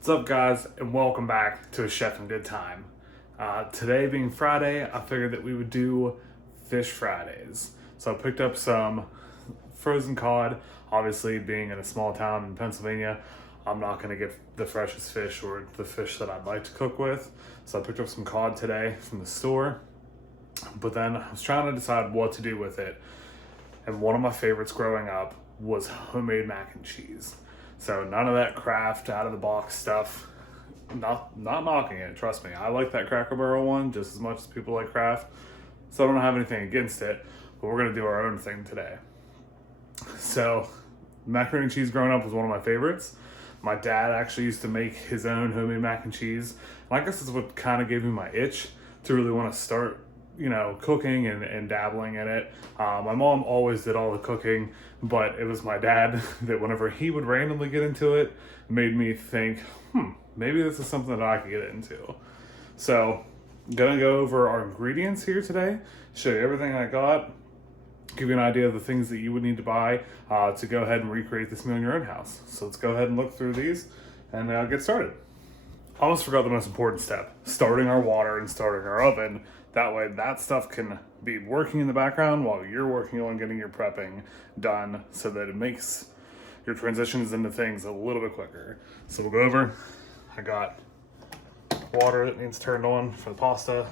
What's up, guys, and welcome back to A Chef in Good Time. Today being Friday, I figured that we would do Fish Fridays. So I picked up some frozen cod. Obviously, being in a small town in Pennsylvania, I'm not going to get the freshest fish or the fish that I'd like to cook with. So I picked up some cod today from the store. But then I was trying to decide what to do with it. And one of my favorites growing up was homemade mac and cheese. So none of that Kraft out of the box stuff. Not knocking it, trust me. I like that Cracker Barrel one just as much as people like Kraft. So I don't have anything against it, but we're gonna do our own thing today. So macaroni and cheese growing up was one of my favorites. My dad actually used to make his own homemade mac and cheese. And I guess that's what kind of gave me my itch to really want to start cooking and dabbling in it. My mom always did all the cooking, but it was my dad that whenever he would randomly get into it, made me think, maybe this is something that I could get into. So I'm gonna go over our ingredients here today, show you everything I got, give you an idea of the things that you would need to buy to go ahead and recreate this meal in your own house. So let's go ahead and look through these and get started. I almost forgot the most important step, starting our water and starting our oven. That way that stuff can be working in the background while you're working on getting your prepping done so that it makes your transitions into things a little bit quicker. So we'll go over, I got water that needs turned on for the pasta.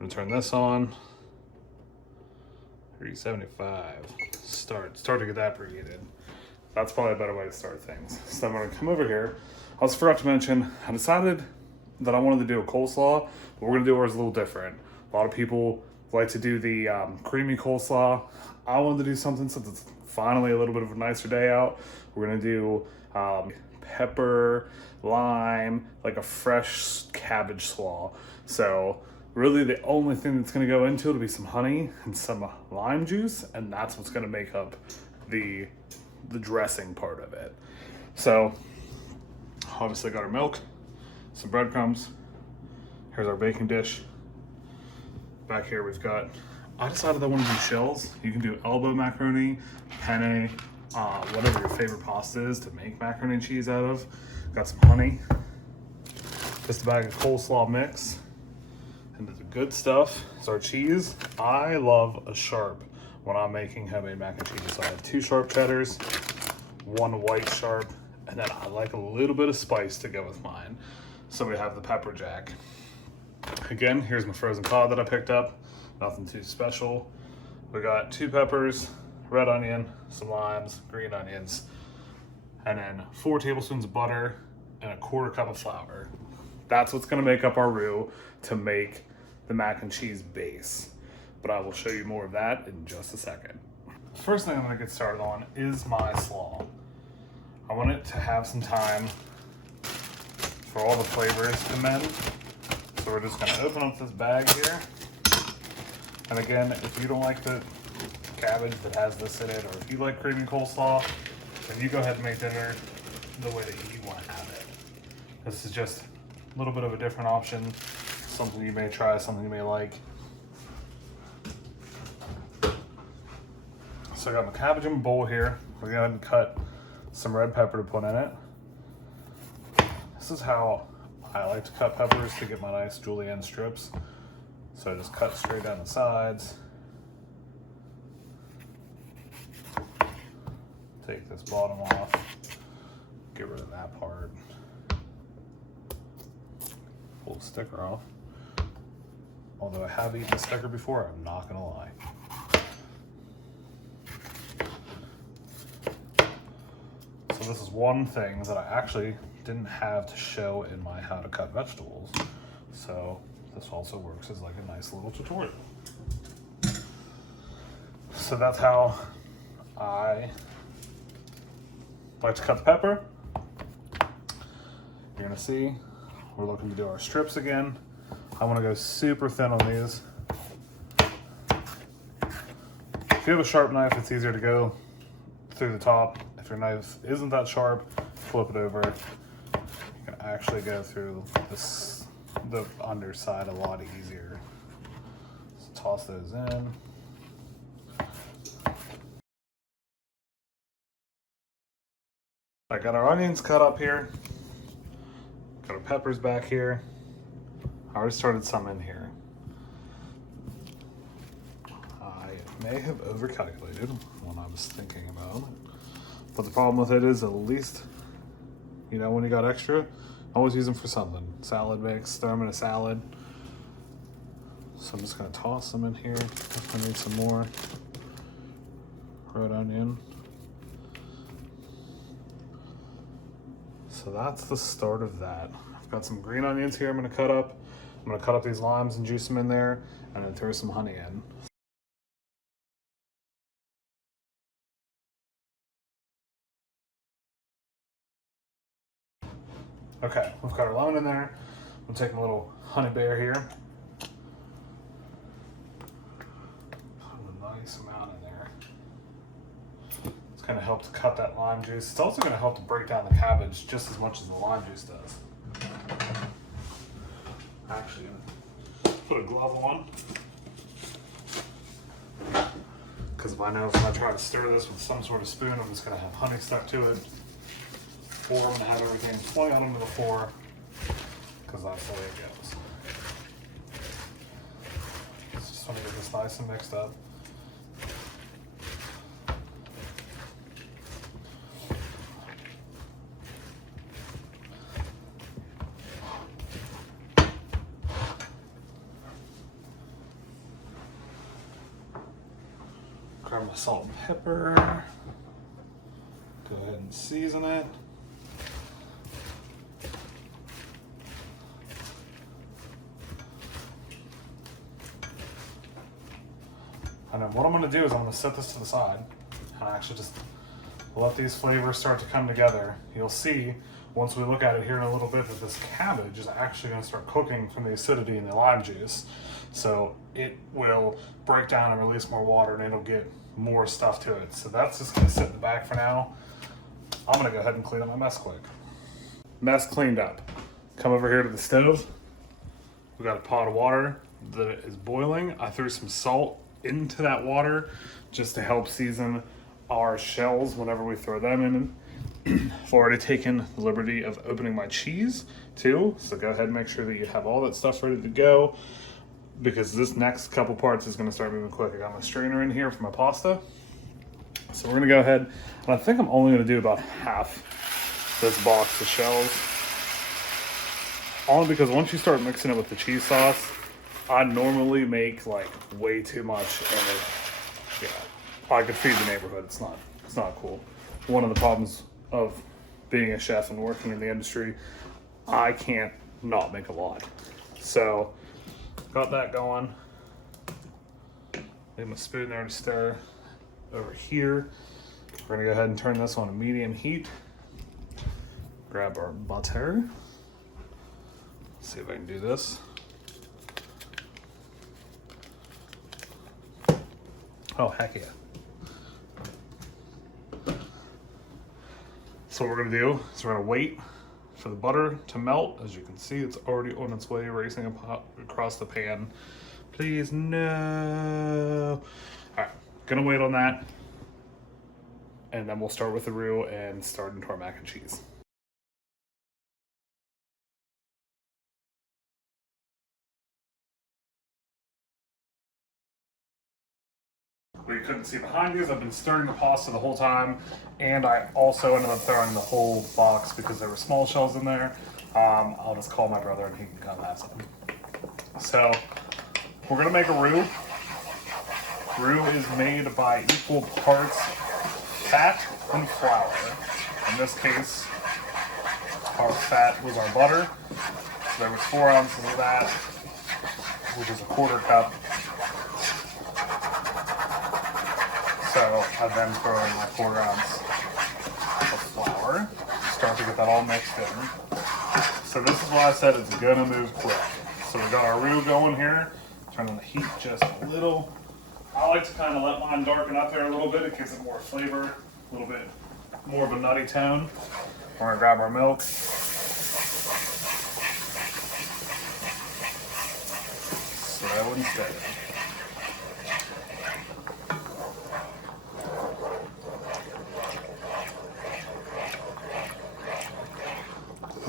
I'm gonna turn this on. 375, start to get that preheated. That's probably a better way to start things. So I'm gonna come over here. I also forgot to mention, I decided that I wanted to do a coleslaw, but we're gonna do ours a little different. A lot of people like to do the creamy coleslaw. I wanted to do something since it's finally a little bit of a nicer day out. We're gonna do pepper, lime, like a fresh cabbage slaw. So really the only thing that's gonna go into it will be some honey and some lime juice, and that's what's gonna make up the dressing part of it. So obviously got our milk, some breadcrumbs. Here's our baking dish. Back here we've got, I decided I want to do shells. You can do elbow macaroni, penne, whatever your favorite pasta is to make macaroni and cheese out of. Got some honey, just a bag of coleslaw mix, and the good stuff is our cheese. I love a sharp when I'm making homemade mac and cheese. So I have 2 sharp cheddars, 1 white sharp, and then I like a little bit of spice to go with mine. So we have the pepper jack. Again, here's my frozen cod that I picked up. Nothing too special. We got 2 peppers, red onion, some limes, green onions, and then 4 tablespoons of butter and a 1/4 cup of flour. That's what's gonna make up our roux to make the mac and cheese base. But I will show you more of that in just a second. First thing I'm gonna get started on is my slaw. I want it to have some time for all the flavors to mend. So we're just gonna open up this bag here. And again, if you don't like the cabbage that has this in it, or if you like creamy coleslaw, then you go ahead and make dinner the way that you want to have it. This is just a little bit of a different option, something you may try, something you may like. So I got my cabbage in a bowl here. We're gonna go ahead and cut some red pepper to put in it. This is how I like to cut peppers to get my nice julienne strips. So I just cut straight down the sides. Take this bottom off, get rid of that part. Pull the sticker off. Although I have eaten the sticker before, I'm not gonna lie. So this is one thing that I actually didn't have to show in my how to cut vegetables. So this also works as like a nice little tutorial. So that's how I like to cut the pepper. You're gonna see, we're looking to do our strips again. I wanna go super thin on these. If you have a sharp knife, it's easier to go through the top. If your knife isn't that sharp, flip it over. You can actually go through the underside a lot easier. So toss those in. I got our onions cut up here. Got our peppers back here. I already started some in here. I may have overcalculated when I was thinking about it. But the problem with it is, at least, you know, when you got extra, always use them for something. Salad mix, throw them in a salad. So I'm just gonna toss them in here. I need some more red onion. So that's the start of that. I've got some green onions here I'm gonna cut up. I'm gonna cut up these limes and juice them in there, and then throw some honey in. Okay, we've got our lemon in there. I'm taking a little honey bear here. Put a nice amount in there. It's gonna help to cut that lime juice. It's also gonna help to break down the cabbage just as much as the lime juice does. Actually, put a glove on. Because if I try to stir this with some sort of spoon, I'm just gonna have honey stuck to it. Or I'm gonna have everything fly on onto the floor, because that's the way it goes. Just want to get this nice and mixed up. Grab my salt and pepper. Go ahead and season it. And then what I'm going to do is I'm going to set this to the side and actually just let these flavors start to come together. You'll see once we look at it here in a little bit that this cabbage is actually going to start cooking from the acidity in the lime juice. So it will break down and release more water, and it'll get more stuff to it. So that's just going to sit in the back for now. I'm going to go ahead and clean up my mess quick. Mess cleaned up. Come over here to the stove. We got a pot of water that is boiling. I threw some salt into that water just to help season our shells whenever we throw them in. I've already taken the liberty of opening my cheese too, so go ahead and make sure that you have all that stuff ready to go, because this next couple parts is going to start moving quick. I got my strainer in here for my pasta, so we're going to go ahead, and I think I'm only going to do about half this box of shells, only because once you start mixing it with the cheese sauce, I normally make like way too much, and I could feed the neighborhood. It's not cool. One of the problems of being a chef and working in the industry, I can't not make a lot. So got that going. Leave my spoon there to stir. Over here, we're gonna go ahead and turn this on to medium heat. Grab our butter. Let's see if I can do this. Oh, heck yeah. So what we're gonna do is we're gonna wait for the butter to melt. As you can see, it's already on its way, racing across the pan. Please, no. All right, gonna wait on that. And then we'll start with the roux and start into our mac and cheese. What you couldn't see behind me is I've been stirring the pasta the whole time, and I also ended up throwing the whole box because there were small shells in there. I'll just call my brother and he can come have some. So we're gonna make a roux. Roux is made by equal parts fat and flour. In this case, our fat was our butter. So there was 4 ounces of that, which is a 1/4 cup. So I then throw in my 1/4 ounce of flour, start to get that all mixed in. So this is why I said it's gonna move quick. So we got our roux going here, turning the heat just a little. I like to kind of let mine darken up there a little bit. It gives it more flavor, a little bit more of a nutty tone. We're gonna grab our milk. Slow and steady.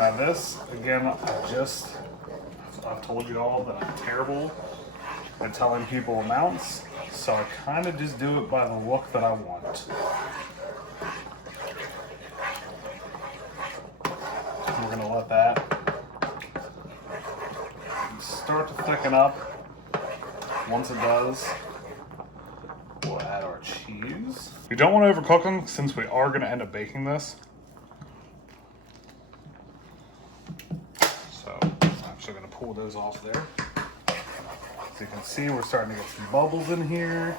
Now this, again, I've told you all that I'm terrible at telling people amounts, so I kind of just do it by the look that I want. We're gonna let that start to thicken up. Once it does, we'll add our cheese. You don't want to overcook them since we are gonna end up baking this. So I'm actually gonna pull those off there. So you can see we're starting to get some bubbles in here,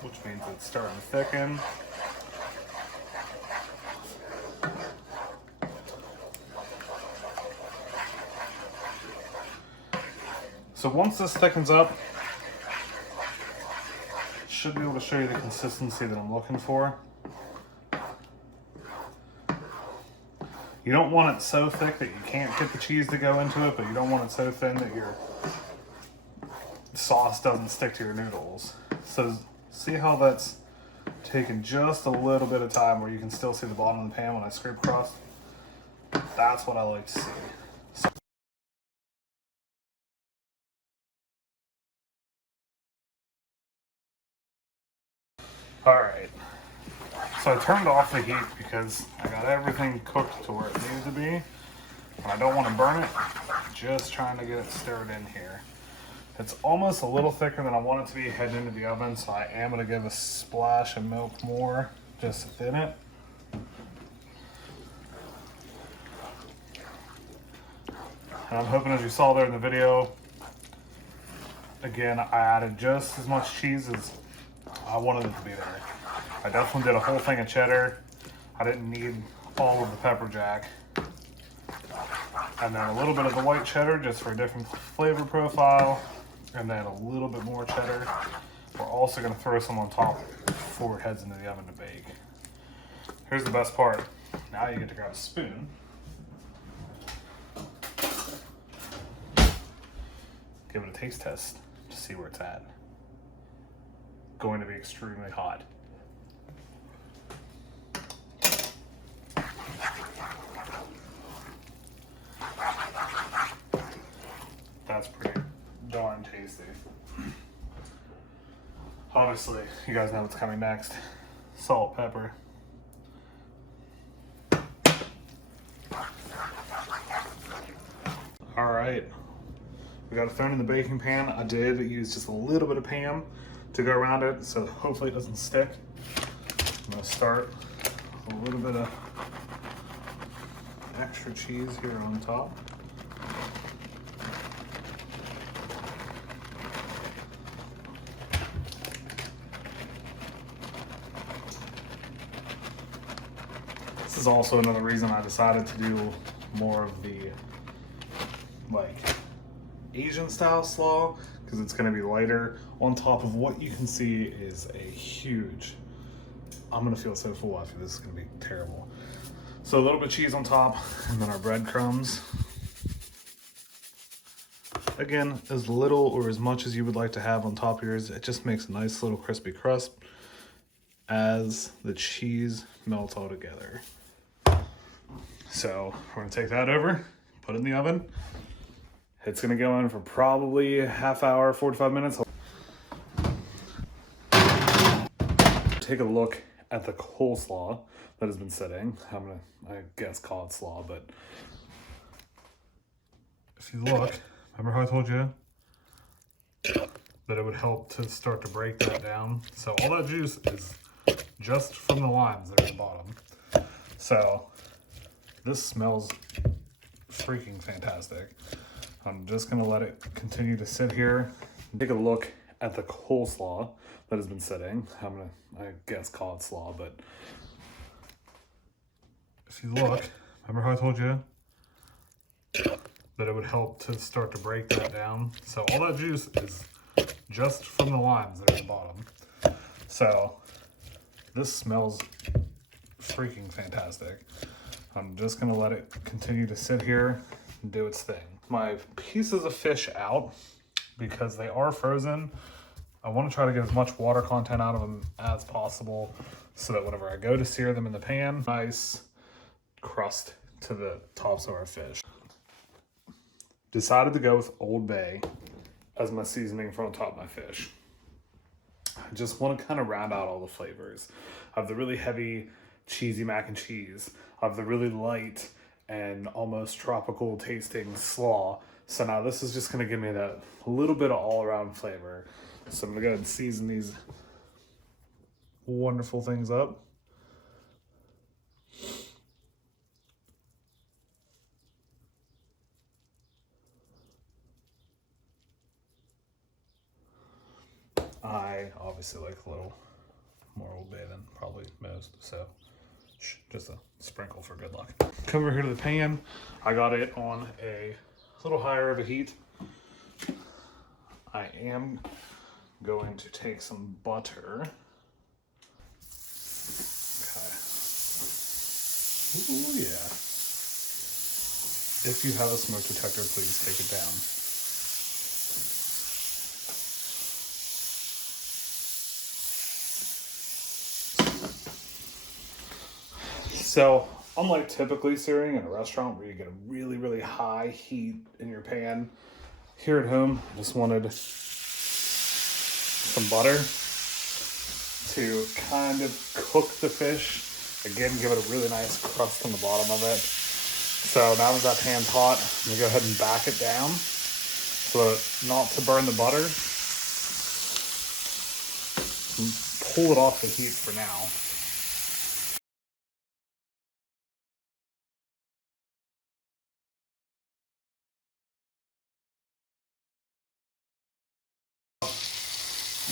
which means it's starting to thicken. So once this thickens up, should be able to show you the consistency that I'm looking for. You don't want it so thick that you can't get the cheese to go into it, but you don't want it so thin that your sauce doesn't stick to your noodles. So see how that's taking just a little bit of time where you can still see the bottom of the pan when I scrape across? That's what I like to see. Alright, so I turned off the heat because I got everything cooked to where it needs to be. And I don't want to burn it, just trying to get it stirred in here. It's almost a little thicker than I want it to be heading into the oven, so I am going to give a splash of milk more just to thin it. And I'm hoping, as you saw there in the video, again, I added just as much cheese as I wanted it to be there. I definitely did a whole thing of cheddar. I didn't need all of the pepper jack. And then a little bit of the white cheddar just for a different flavor profile. And then a little bit more cheddar. We're also going to throw some on top before it heads into the oven to bake. Here's the best part. Now you get to grab a spoon. Give it a taste test to see where it's at. Going to be extremely hot. That's pretty darn tasty. Obviously, you guys know what's coming next. Salt, pepper. All right, we got it thrown in the baking pan. I did use just a little bit of Pam to go around it, so hopefully it doesn't stick. I'm gonna start a little bit of extra cheese here on top. This is also another reason I decided to do more of the Asian style slaw, because it's going to be lighter. On top of what you can see is a huge, I'm going to feel so full after this. Is going to be terrible. So a little bit of cheese on top, and then our breadcrumbs. Again, as little or as much as you would like to have on top of yours. It just makes a nice little crispy crust as the cheese melts all together. So we're going to take that over, put it in the oven. It's going to go in for probably a half hour, 45 minutes. Take a look at the coleslaw that has been sitting. I'm going to, I guess, call it slaw, but if you look, remember how I told you that it would help to start to break that down? So all that juice is just from the limes that are at the bottom. So this smells freaking fantastic. I'm just gonna let it continue to sit here. Take a look at the coleslaw that has been sitting. I'm gonna, I guess, call it slaw, but if you look, remember how I told you that it would help to start to break that down? So all that juice is just from the limes that are at the bottom. So this smells freaking fantastic. I'm just gonna let it continue to sit here and do its thing. My pieces of fish out because they are frozen. I want to try to get as much water content out of them as possible so that whenever I go to sear them in the pan, nice crust to the tops of our fish. Decided to go with Old Bay as my seasoning for on top of my fish. I just want to kind of round out all the flavors. I have the really heavy, cheesy mac and cheese. I have the really light and almost tropical tasting slaw. So now this is just going to give me that little bit of all around flavor. So I'm going to go ahead and season these wonderful things up. I obviously like a little more Old Bay than probably most, so just a sprinkle for good luck. Come over here to the pan. I got it on a little higher of a heat. I am going to take some butter. Okay. Ooh, yeah. If you have a smoke detector, please take it down. So, unlike typically searing in a restaurant where you get a really, really high heat in your pan, here at home, I just wanted some butter to kind of cook the fish. Again, give it a really nice crust on the bottom of it. So now that pan's hot, I'm gonna go ahead and back it down so that not to burn the butter. And pull it off the heat for now.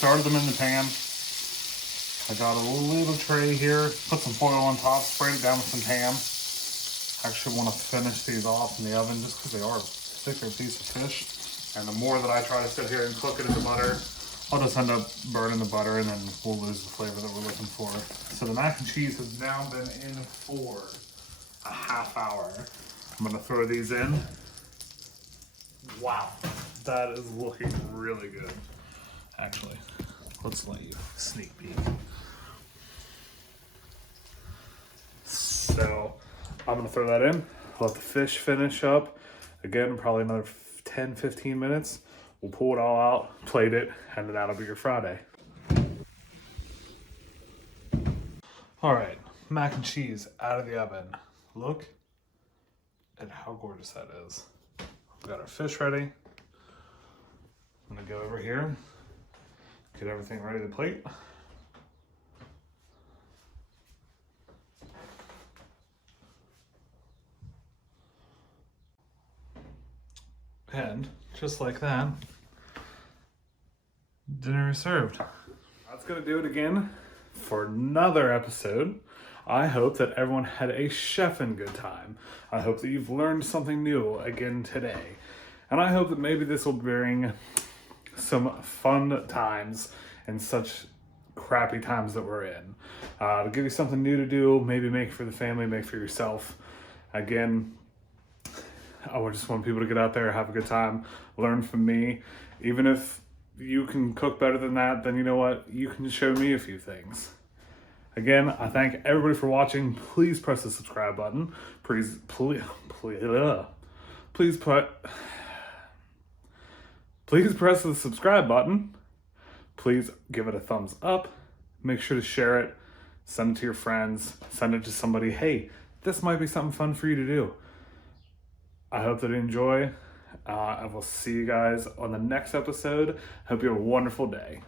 Started them in the pan. I got a little tray here, put some foil on top, sprayed it down with some ham. I actually want to finish these off in the oven just because they are a thicker piece of fish. And the more that I try to sit here and cook it in the butter, I'll just end up burning the butter and then we'll lose the flavor that we're looking for. So the mac and cheese has now been in for a half hour. I'm gonna throw these in. Wow, that is looking really good. Actually, let's let you sneak peek. So I'm gonna throw that in, let the fish finish up. Again, probably another 10, 15 minutes. We'll pull it all out, plate it, and then that'll be your Friday. All right, mac and cheese out of the oven. Look at how gorgeous that is. We've got our fish ready. I'm gonna go over here, get everything ready to plate. And just like that, dinner is served. That's gonna do it again for another episode. I hope that everyone had a chefin' good time. I hope that you've learned something new again today. And I hope that maybe this will bring some fun times in such crappy times that we're in. To give you something new to do, maybe make for the family, make for yourself. Again, I would just want people to get out there, have a good time, learn from me. Even if you can cook better than that, then you know what? You can show me a few things. Again, I thank everybody for watching. Please press the subscribe button. Please press the subscribe button. Please give it a thumbs up. Make sure to share it. Send it to your friends. Send it to somebody. Hey, this might be something fun for you to do. I hope that you enjoy. I will see you guys on the next episode. Hope you have a wonderful day.